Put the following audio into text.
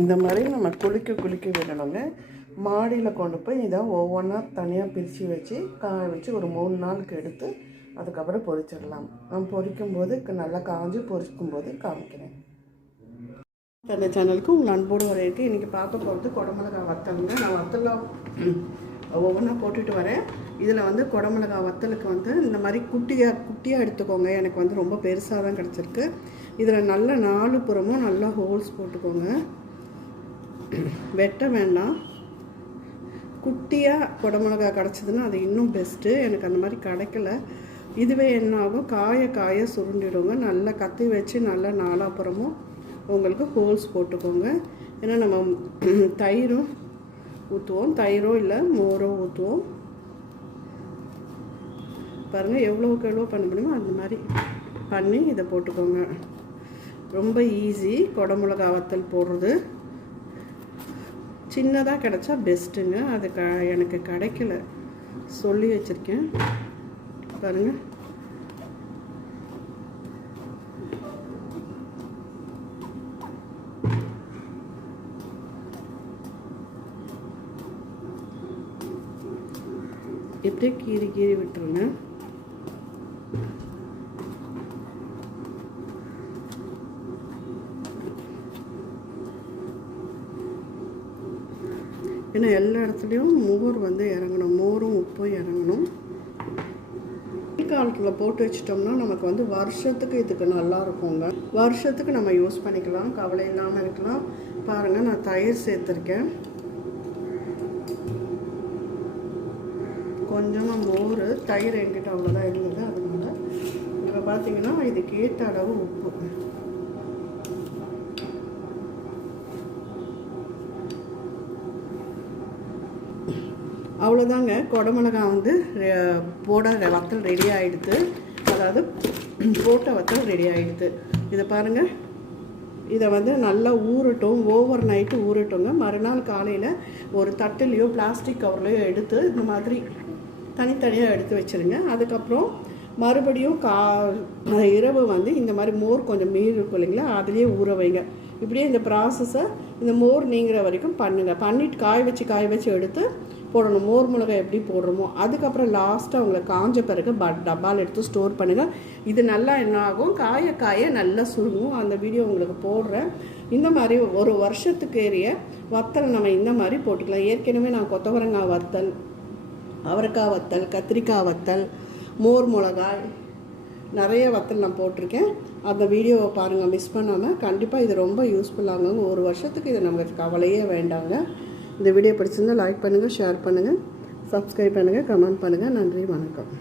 இந்த மாதிரி நம்ம குளிக்க குளிக்க விடணுங்க. மாடியில் கொண்டு போய் இதை ஒவ்வொன்றா தனியாக பிரித்து வச்சு காய வச்சு ஒரு மூணு நாளுக்கு எடுத்து அதுக்கப்புறம் பொரிச்சிடலாம். நான் பொரிக்கும் போது நல்லா காஞ்சி பொரிக்கும் போது காமிக்கிறேன். அந்த சேனலுக்கு உங்கள் அன்போடு வரையிட்டு இன்றைக்கி பார்க்க போகிறது குடமிளகா வத்தலுங்க. நான் வத்தலாம் ஒவ்வொன்றா போட்டுட்டு வரேன். இதில் வந்து குடமிளகா வத்தலுக்கு வந்து இந்த மாதிரி குட்டியாக குட்டியாக எடுத்துக்கோங்க. எனக்கு வந்து ரொம்ப பெருசாக தான் கிடச்சிருக்கு. இதில் நல்ல நாலு புறமும் நல்லா ஹோல்ஸ் போட்டுக்கோங்க. வெட்ட வேண்டாம். குட்டியாக குடமிளகா கிடச்சிதுன்னா அது இன்னும் பெஸ்ட்டு எனக்கு அந்த மாதிரி கிடைக்கல. இதுவே என்ன ஆகும்? காய காய சுருண்டிடுங்க. நல்லா கத்தி வச்சு நல்லா நாலாப்புறமும் உங்களுக்கு ஹோல்ஸ் போட்டுக்கோங்க. ஏன்னா நம்ம தயிரும் ஊற்றுவோம் தயிரோ இல்லை மோரோ ஊற்றுவோம் பாருங்கள் எவ்வளோக்கு எவ்வளோ பண்ண முடியுமோ அந்த மாதிரி பண்ணி இதை போட்டுக்கோங்க. ரொம்ப ஈஸி குடமிளகா வத்தல் போடுறது. சின்னதாக கிடச்சா பெஸ்ட்டுங்க அது க எனக்கு கிடைக்கல. சொல்லி வச்சுருக்கேன். பாருங்கள் இப்படியே கீறி கீறி விட்டுருங்க. ஏன்னா எல்லா இடத்துலையும் மோர் வந்து இறங்கணும். மோரும் உப்பும் இறங்கணும். காலத்தில் போட்டு வச்சிட்டோம்னா நமக்கு வந்து வருஷத்துக்கு இதுக்கு நல்லா இருக்குங்க. வருஷத்துக்கு நம்ம யூஸ் பண்ணிக்கலாம். கவலை இல்லாமல் இருக்கலாம். பாருங்கள் நான் தயிர் சேர்த்துருக்கேன். கொஞ்சமாக மோர். தயிர் என்கிட்ட அவ்வளோதான் இருந்தது. அதனால இப்போ பார்த்தீங்கன்னா இதுக்கு ஏற்ற அளவு உப்பு. அவ்வளோதாங்க குடமிளகாய் வந்து போட வத்தல் ரெடி ஆகிடுது அதாவது போட்ட வத்தல் ரெடி ஆகிடுது இதை பாருங்கள் இதை வந்து நல்லா ஊறட்டும். ஓவர் நைட்டு ஊறட்டுங்க. மறுநாள் காலையில் ஒரு தட்டுலேயோ பிளாஸ்டிக் கவர்லையோ எடுத்து இந்த மாதிரி தனித்தனியாக எடுத்து வச்சுருங்க. அதுக்கப்புறம் மறுபடியும் கா இரவு வந்து இந்த மாதிரி மோர் கொஞ்சம் மீறி இருக்கும் இல்லைங்களா அதுலேயே ஊற வைங்க. இப்படியே இந்த ப்ராசஸை இந்த மோர் நீங்கிற வரைக்கும் பண்ணுங்கள் பண்ணிட்டு காய வச்சு காய வச்சு எடுத்து போடணும். மோர் மிளகாய் எப்படி போடுறோமோ அதுக்கப்புறம் லாஸ்ட்டாக உங்களை காஞ்ச பிறகு ப டப்பால் எடுத்து ஸ்டோர் பண்ணுங்கள் இது நல்லா என்ன ஆகும்? காய காய நல்லா சுருங்கும். அந்த வீடியோ உங்களுக்கு போடுறேன். இந்த மாதிரி ஒரு வருஷத்துக்கு ஏறிய வத்தல் நம்ம இந்த மாதிரி போட்டுக்கலாம். ஏற்கனவே நான் கொத்தவரங்காய் வத்தல் அவரைக்காய் வத்தல் கத்திரிக்காய் வத்தல் மோர் மிளகாய் நிறைய வத்தல் நான் போட்டிருக்கேன். அந்த வீடியோவை பாருங்கள் மிஸ் பண்ணாமல் கண்டிப்பாக இது ரொம்ப யூஸ்ஃபுல்லாங்க ஒரு வருஷத்துக்கு இது நமக்கு கவலையே வேண்டாங்க. இந்த வீடியோ பிடிச்சிருந்தா லைக் பண்ணுங்கள் ஷேர் பண்ணுங்கள் சப்ஸ்கிரைப் பண்ணுங்கள் கமெண்ட் பண்ணுங்கள் நன்றி வணக்கம்.